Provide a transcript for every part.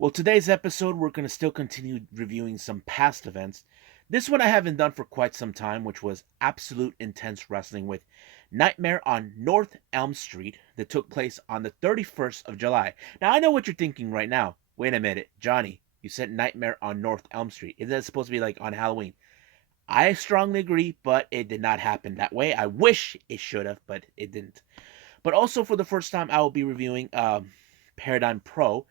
Well, today's episode, we're going to still continue reviewing some past events. This one I haven't done for quite some time, which was Absolute Intense Wrestling with Nightmare on North Elm Street that took place on the 31st of July. Now, I know what you're thinking right now. Wait a minute, Johnny, you said Nightmare on North Elm Street. Isn't that supposed to be like on Halloween? I strongly agree, but it did not happen that way. I wish it should have, but it didn't. But also, for the first time, I will be reviewing Paradigm Pro,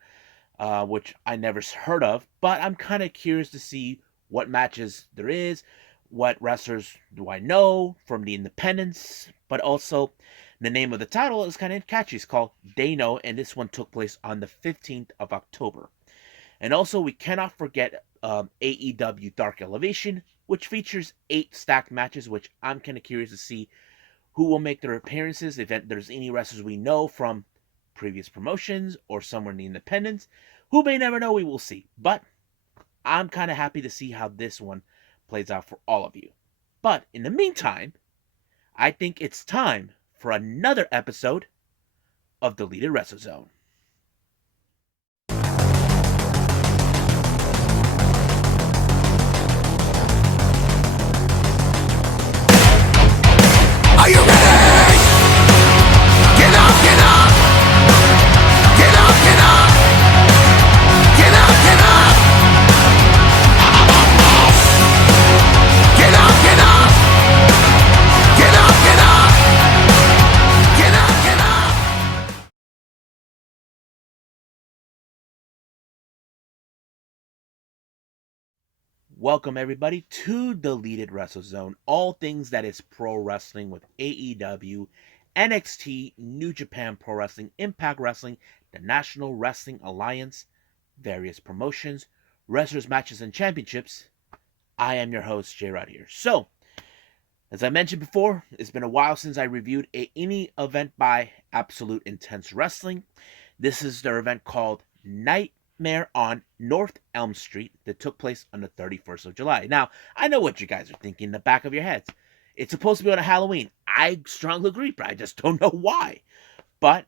which I never heard of, but I'm kind of curious to see what matches there is, what wrestlers do I know from the independents, but also the name of the title is kind of catchy. It's called Dano, and this one took place on the 15th of October. And also, we cannot forget AEW Dark Elevation, which features 8 stacked matches, which I'm kind of curious to see who will make their appearances, if there's any wrestlers we know from previous promotions or somewhere in the independents. Who may never know, we will see. But I'm kind of happy to see how this one plays out for all of you. But in the meantime, I think it's time for another episode of Deleted Wrestle Zone. Are you ready? Get up, get up! Get up, get up! Get up, get up! Get up, get up! Get up, get up! Get up, get up! Welcome everybody to Deleted Wrestle Zone. All things that is pro wrestling with AEW, NXT, New Japan Pro Wrestling, Impact Wrestling, the National Wrestling Alliance, various promotions, wrestlers, matches, and championships. I am your host, J Rod here. So, as I mentioned before, it's been a while since I reviewed any event by Absolute Intense Wrestling. This is their event called Nightmare on North Elm Street that took place on the 31st of July. Now, I know what you guys are thinking in the back of your heads. It's supposed to be on a Halloween. I strongly agree, but I just don't know why. But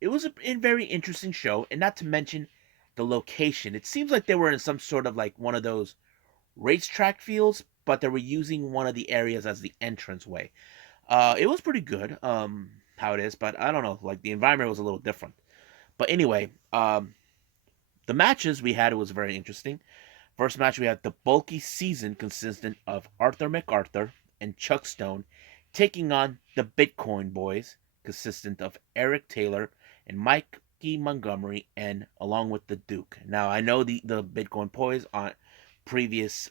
it was a very interesting show, and not to mention the location. It seems like they were in some sort of like one of those racetrack fields, but they were using one of the areas as the entranceway. It was pretty good, how it is, but I don't know, like the environment was a little different. But anyway, the matches we had was very interesting. First match we had the bulky season consistent of Arthur MacArthur and Chuck Stone taking on the Bitcoin Boys, consistent of Eric Taylor and Mikey Montgomery, and along with the Duke. Now I know the Bitcoin Boys on previous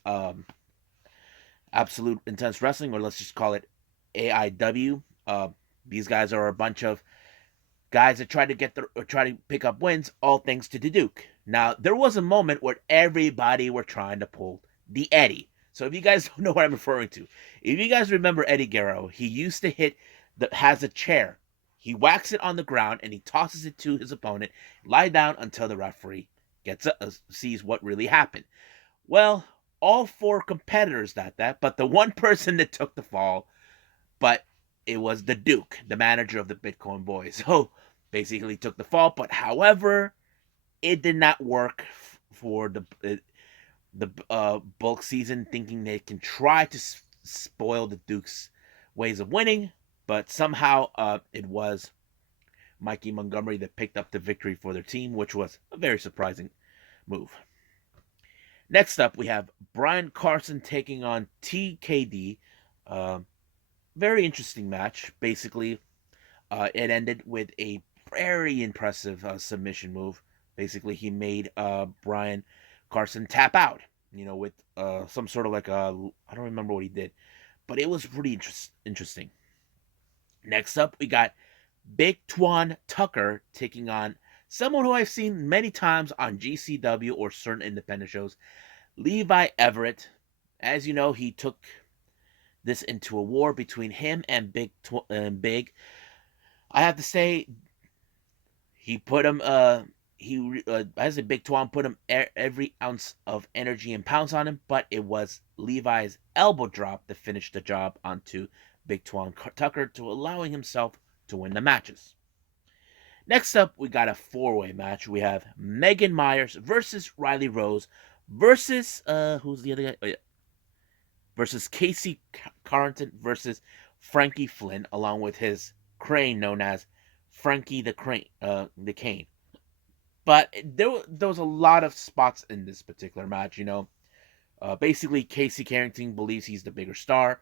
Absolute Intense Wrestling, or let's just call it AIW. These guys are a bunch of guys that try to pick up wins, all thanks to the Duke. Now there was a moment where everybody were trying to pull the Eddie. So if you guys don't know what I'm referring to, if you guys remember Eddie Guerrero, he used to hit has a chair. He whacks it on the ground and he tosses it to his opponent, lie down until the referee sees what really happened. Well, all 4 competitors got that, but the one person that took the fall, but it was the Duke, the manager of the Bitcoin Boys. So basically took the fall, but however, it did not work for the bulk season, thinking they can try to spoil the Duke's ways of winning, but somehow it was Mikey Montgomery that picked up the victory for their team, which was a very surprising move. Next up, we have Brian Carson taking on TKD. Very interesting match. Basically, it ended with a very impressive submission move. Basically, he made Brian Carson tap out, with some sort of like I don't remember what he did, but it was pretty interesting. Next up, we got Big Twan Tucker taking on someone who I've seen many times on GCW or certain independent shows, Levi Everett. As you know, he took this into a war between him and Big. I have to say, he put him. As a Big Twan put him every ounce of energy and pounds on him, but it was Levi's elbow drop that finished the job onto Big Twan Tucker, to allowing himself to win the matches. Next up, we got a four-way match. We have Megan Myers versus Riley Rose versus who's the other guy? Oh, yeah. Versus Casey Carrington versus Frankie Flynn, along with his crane known as Frankie the Cane. But there was a lot of spots in this particular match. Basically Casey Carrington believes he's the bigger star,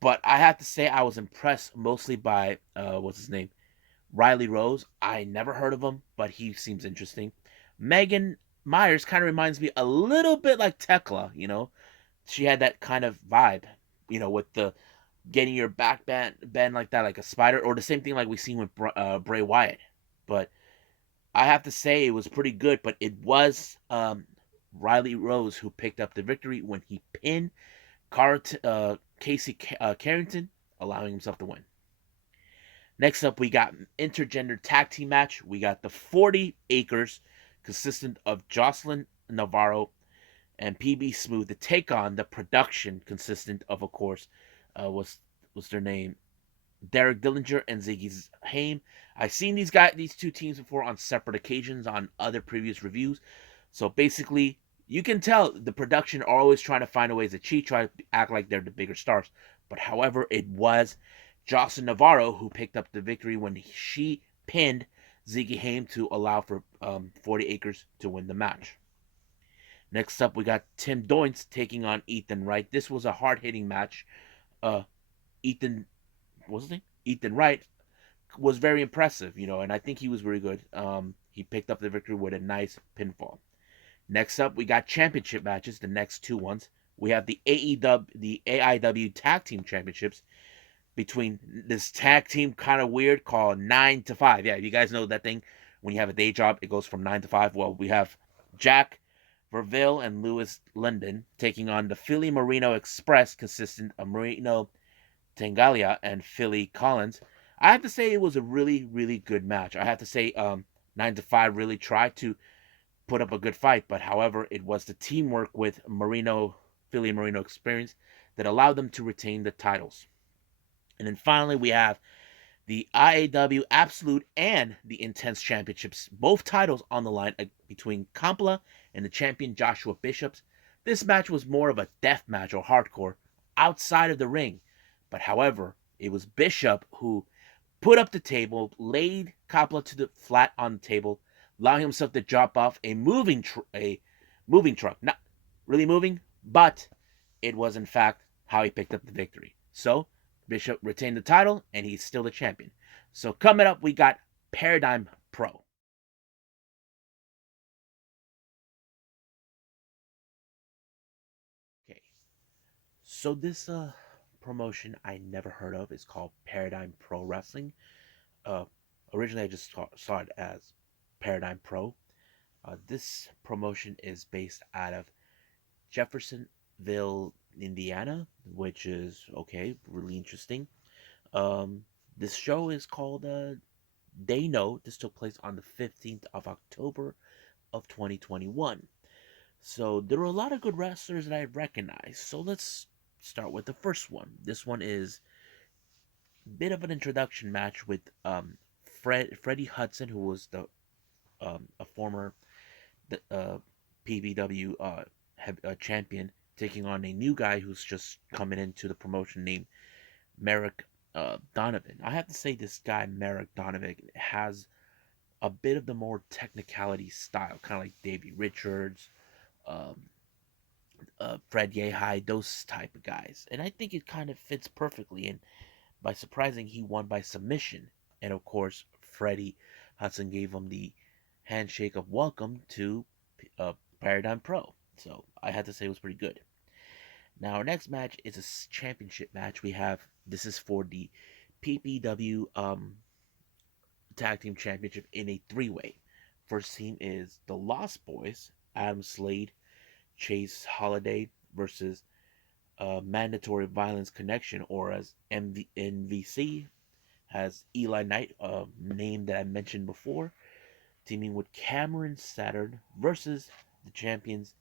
but I have to say I was impressed mostly by what's his name, Riley Rose. I never heard of him, but he seems interesting. Megan Myers kind of reminds me a little bit like Tekla. She had that kind of vibe. With the getting your back bend like that, like a spider, or the same thing like we seen with Bray Wyatt. But I have to say it was pretty good. But it was Riley Rose who picked up the victory when he pinned Casey Carrington, allowing himself to win. Next up, we got intergender tag team match. We got the 40 Acres, consistent of Jocelyn Navarro and PB Smooth, to take on the production, consistent of course, was their name, Derek Dillinger and Ziggy Haim. I've seen these two teams before on separate occasions on other previous reviews. So basically, you can tell the production are always trying to find a ways to cheat, try to act like they're the bigger stars. But however, it was Jocelyn Navarro who picked up the victory when she pinned Ziggy Haim to allow for 40 Acres to win the match. Next up, we got Tim Doince taking on Ethan Wright. This was a hard hitting match. Uh, Ethan, what's his name? Ethan Wright was very impressive, and I think he was very good. He picked up the victory with a nice pinfall. Next up, we got championship matches. The next two ones, we have the AIW Tag Team Championships between this tag team kind of weird called 9 to 5. Yeah, you guys know that thing when you have a day job, it goes from 9 to 5. Well, we have Jack Verville and Lewis London taking on the Philly Marino Express, consistent of Marino Tangalia and Philly Collins. I have to say it was a really, really good match. I have to say 9 to 5 really tried to put up a good fight, but however, it was the teamwork with Philly and Marino experience that allowed them to retain the titles. And then finally, we have the IAW Absolute and the Intense Championships, both titles on the line between Kampla and the champion Joshua Bishops. This match was more of a death match or hardcore outside of the ring. But however, it was Bishop who put up the table, laid Kampla to the flat on the table, allowing himself to drop off a moving truck. Not really moving, but it was in fact how he picked up the victory. So Bishop retained the title, and he's still the champion. So coming up, we got Paradigm Pro. Okay, so this promotion I never heard of is called Paradigm Pro Wrestling. Uh, Originally, I just saw it as Paradigm Pro. This promotion is based out of Jeffersonville, Indiana, which is okay, really interesting. Um, this show is called They Know. This took place on the 15th of October of 2021. So there were a lot of good wrestlers that I recognize. So let's start with the first one. This one is a bit of an introduction match with Freddie Hudson, who was a former PBW champion, taking on a new guy who's just coming into the promotion named Merrick Donovan. I have to say this guy Merrick Donovan has a bit of the more technicality style, kind of like Davey Richards, um, Fred Yehai, those type of guys, and I think it kind of fits perfectly. And by surprising, he won by submission, and of course, Freddie Hudson gave him the handshake of welcome to Paradigm Pro. So I had to say it was pretty good. Now our next match is a championship match. This is for the PPW Tag Team Championship in a three-way. First team is the Lost Boys, Adam Slade, Chase Holiday versus Mandatory Violence Connection, or as NVC has Eli Knight, a name that I mentioned before, teaming with Cameron Saturn versus the champions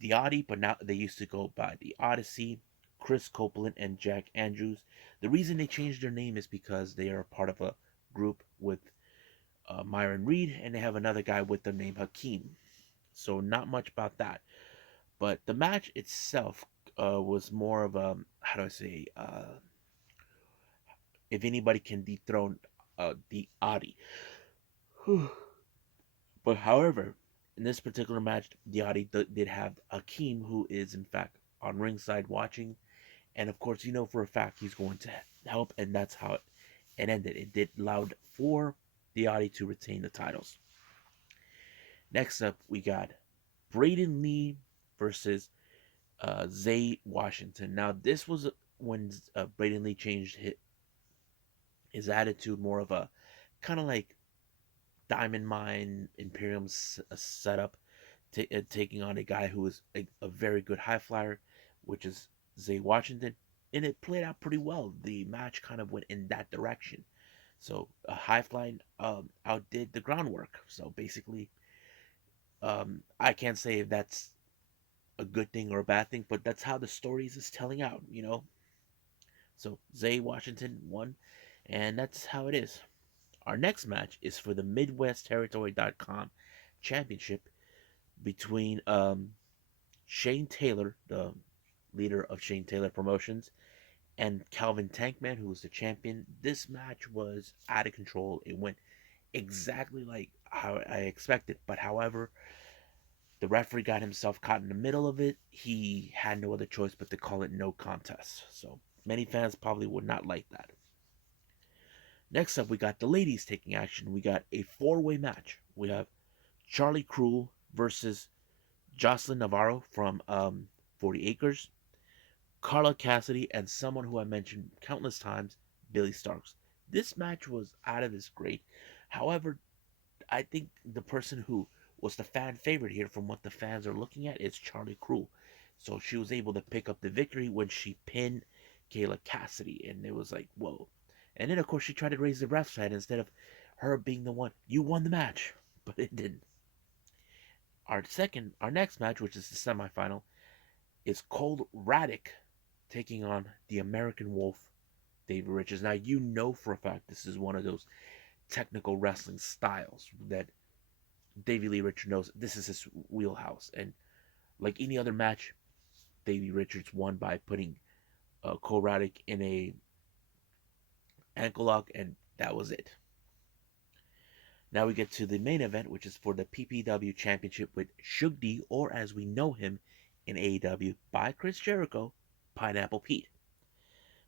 the Oddie, but now they used to go by the Odyssey, Chris Copeland and Jack Andrews. The reason they changed their name is because they are part of a group with Myron Reed, and they have another guy with them named Hakeem. So not much about that. But the match itself was more of a, how do I say, if anybody can dethrone the Audi. But however, in this particular match, the Audi did have Hakeem, who is in fact on ringside watching, and of course, you know for a fact he's going to help, and that's how it ended. It did allowed for the Audi to retain the titles. Next up, we got Braden Lee versus Zay Washington. Now, this was when Braden Lee changed his attitude, more of a kind of like Diamond Mine Imperium setup, taking on a guy who is a very good high flyer, which is Zay Washington, and it played out pretty well. The match kind of went in that direction. So a high flying outdid the groundwork. So basically, I can't say if that's a good thing or a bad thing, but that's how the stories is telling out, you know. So Zay Washington won, and that's how it is. Our next match is for the MidwestTerritory.com championship between Shane Taylor, the leader of Shane Taylor Promotions, and Calvin Tankman, who was the champion. This match was out of control. It went exactly like how I expected, but however, the referee got himself caught in the middle of it. He had no other choice but to call it no contest. So many fans probably would not like that. Next up, we got the ladies taking action. We got a four-way match. We have Charlie Cruel versus Jocelyn Navarro from 40 Acres, Carla Cassidy, and someone who I mentioned countless times, Billy Starks. This match was out of this great. However, I think the person who was the fan favorite here, from what the fans are looking at, is Charlie Cruel. So she was able to pick up the victory when she pinned Kayla Cassidy, and it was like, whoa. And then, of course, she tried to raise the ref's head instead of her being the one. You won the match, but it didn't. Our next match, which is the semifinal, is Cold Radic taking on the American Wolf, David Richards. Now, you know for a fact this is one of those technical wrestling styles that Davey Lee Richards knows this is his wheelhouse. And like any other match, Davey Richards won by putting Cole Radic in a ankle lock, and that was it. Now we get to the main event, which is for the PPW Championship with Shug D, or as we know him in AEW by Chris Jericho, Pineapple Pete,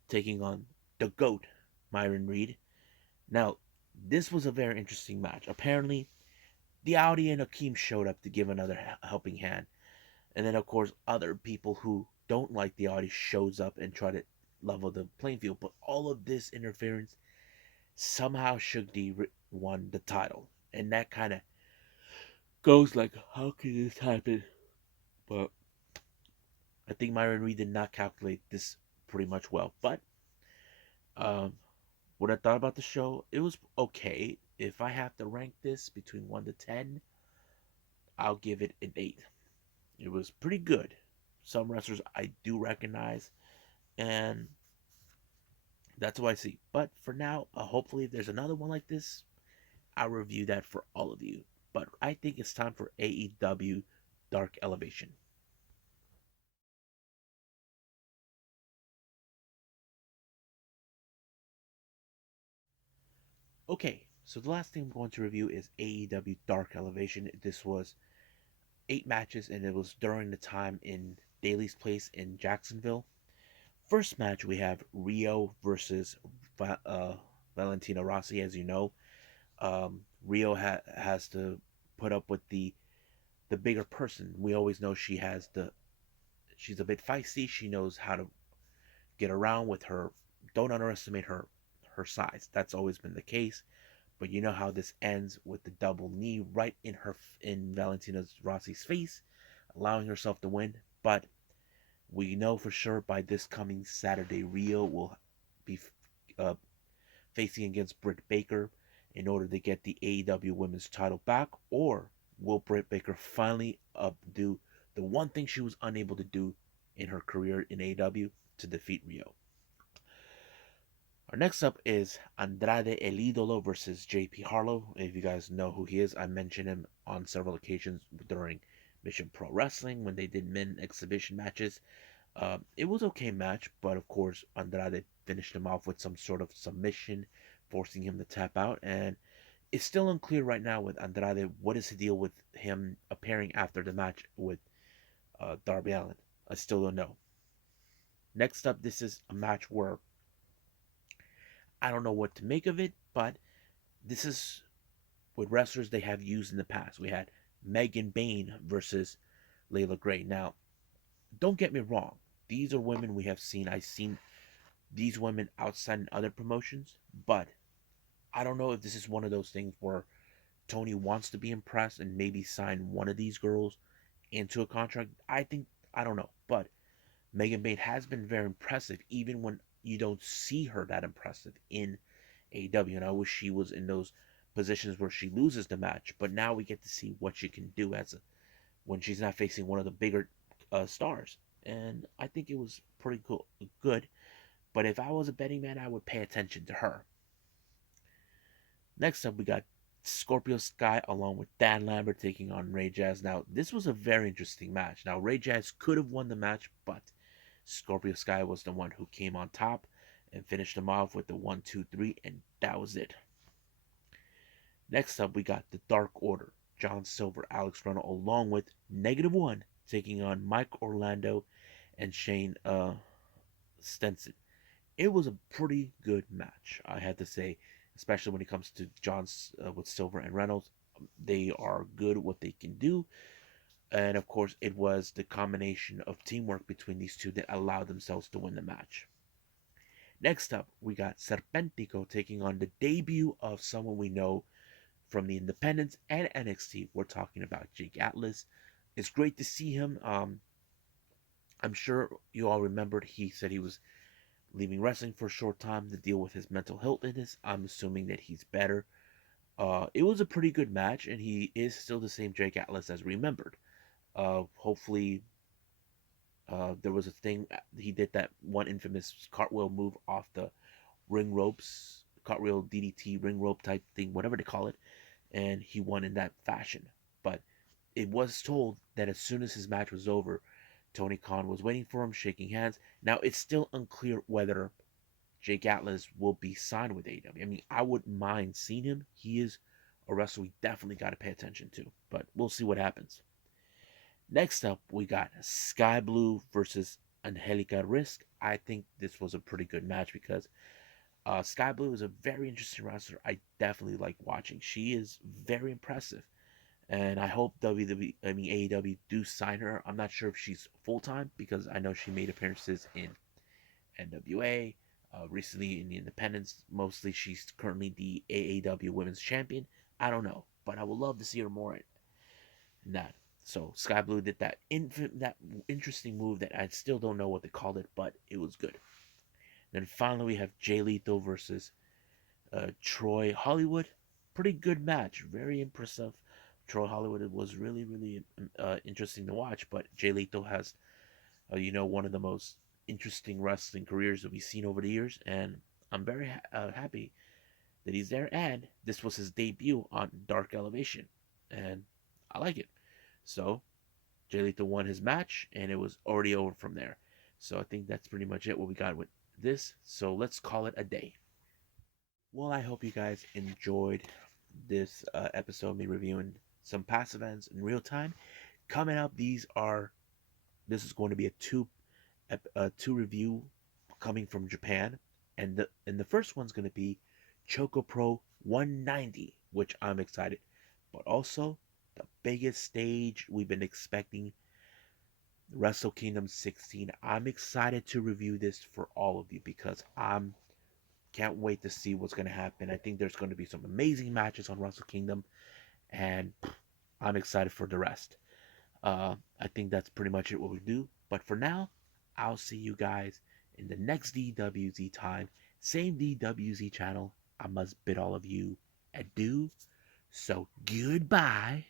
taking on the GOAT, Myron Reed. Now, this was a very interesting match. Apparently, the Audi and Akeem showed up to give another helping hand. And then, of course, other people who don't like the Audi shows up and try to level the playing field. But all of this interference, somehow Shug D won the title. And that kind of goes like, how can this happen? But I think Myron Reed did not calculate this pretty much well. But um, what I thought about the show, it was okay. If I have to rank this between 1 to 10, I'll give it an 8. It was pretty good. Some wrestlers I do recognize, and that's what I see. But for now, hopefully, if there's another one like this, I'll review that for all of you. But I think it's time for AEW Dark Elevation. Okay, so the last thing I'm going to review is AEW Dark Elevation. This was 8 matches, and it was during the time in Daly's Place in Jacksonville. First match, we have Rio versus Valentina Rossi. As you know, Rio has to put up with the bigger person. We always know she's a bit feisty. She knows how to get around with her. Don't underestimate her size. That's always been the case. But you know how this ends with the double knee right in Valentina Rossi's face, allowing herself to win. But we know for sure by this coming Saturday, Rio will be uh, facing against Britt Baker in order to get the AEW Women's title back, or will Britt Baker finally do the one thing she was unable to do in her career in AEW, to defeat Rio? Our next up is Andrade El Idolo versus JP Harlow. If you guys know who he is, I mentioned him on several occasions during Mission Pro Wrestling when they did men exhibition matches. It was okay match, but of course Andrade finished him off with some sort of submission, forcing him to tap out. And it's still unclear right now with Andrade what is the deal with him appearing after the match with Darby Allin. I still don't know. Next up, this is a match where I don't know what to make of it, but this is with wrestlers they have used in the past. We had Megan Bain versus Layla Gray. Now, don't get me wrong. These are women we have seen. I've seen these women outside in other promotions, but I don't know if this is one of those things where Tony wants to be impressed and maybe sign one of these girls into a contract. I don't know, but Megan Bain has been very impressive, even when you don't see her that impressive in AEW. And I wish she was in those positions where she loses the match. But now we get to see what she can do when she's not facing one of the bigger stars. And I think it was pretty cool, good. But if I was a betting man, I would pay attention to her. Next up, we got Scorpio Sky along with Dan Lambert taking on Ray Jazz. Now, this was a very interesting match. Now, Ray Jazz could have won the match, but Scorpio Sky was the one who came on top and finished him off with the 1, 2, 3, and that was it. Next up, we got the Dark Order. John Silver, Alex Reynolds, along with -1, taking on Mike Orlando and Shane Stenson. It was a pretty good match, I had to say, especially when it comes to John's with Silver and Reynolds. They are good at what they can do. And of course, it was the combination of teamwork between these two that allowed themselves to win the match. Next up, we got Serpentico taking on the debut of someone we know from the Independents and NXT. We're talking about Jake Atlas. It's great to see him. I'm sure you all remembered he said he was leaving wrestling for a short time to deal with his mental health illness. I'm assuming that he's better. It was a pretty good match, and he is still the same Jake Atlas as remembered. Hopefully, there was a thing he did that one infamous cartwheel move off the ring ropes, cartwheel DDT ring rope type thing, whatever they call it, and he won in that fashion. But it was told that as soon as his match was over, Tony Khan was waiting for him, shaking hands. Now it's still unclear whether Jake Atlas will be signed with AEW. I mean, I wouldn't mind seeing him. He is a wrestler we definitely got to pay attention to, but we'll see what happens. Next up, we got Sky Blue versus Angelica Risk. I think this was a pretty good match because Sky Blue is a very interesting wrestler. I definitely like watching. She is very impressive, and I hope WWE, I mean AEW, do sign her. I'm not sure if she's full time because I know she made appearances in NWA, recently in the Independents. Mostly, she's currently the AEW Women's Champion. I don't know, but I would love to see her more in that. So Sky Blue did that interesting move that I still don't know what they called it, but it was good. Then finally we have Jay Lethal versus Troy Hollywood. Pretty good match, very impressive. Troy Hollywood was really interesting to watch, but Jay Lethal has one of the most interesting wrestling careers that we've seen over the years, and I'm very happy that he's there. And this was his debut on Dark Elevation, and I like it. So Jay Lethal won his match, and it was already over from there. So I think that's pretty much it what we got with this. So let's call it a day. Well, I hope you guys enjoyed this episode, me reviewing some past events in real time. Coming up, this is going to be a two review coming from Japan, and the first one's going to be Choco Pro 190, which I'm excited, but also the biggest stage we've been expecting, Wrestle Kingdom 16. I'm excited to review this for all of you because I'm can't wait to see what's going to happen. I think there's going to be some amazing matches on Wrestle Kingdom, and I'm excited for the rest. I think that's pretty much it what we do. But for now, I'll see you guys in the next DWZ time. Same DWZ channel. I must bid all of you adieu. So goodbye.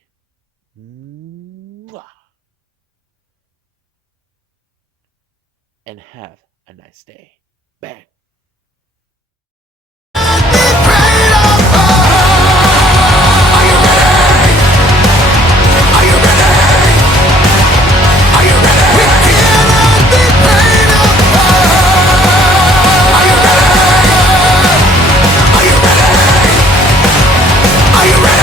Mwah. And have a nice day. Bang. Are you ready?